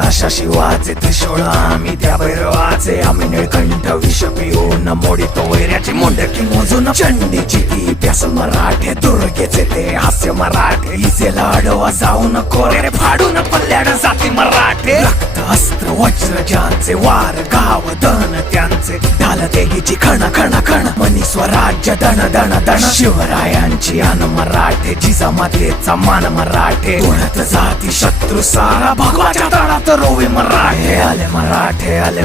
अशा शिवाचे त्रिशूळ आम्ही त्या भैरवाचे आम्ही निळकंठ विष पिऊन मोडितो वैऱ्याची मुंडकी मोजून चंडीची ती प्यास मराठे दुर्गेचे ते हास्य मराठे इसेला अडवा जाऊन कोरे फाडून पल्ल्याड जाती मराठे रक्त अस्त्र वज्र ज्यांचे वार गाव दन त्यांचे ढाल तेगीची खण खण खण मनी स्वराज्य दण दण दण शिवरायांची अन मराठे जिजामातेचा मान मराठे उडत जाती शत्रू सारा भगवाच्या तळात रोवे मराठे आले मराठे आले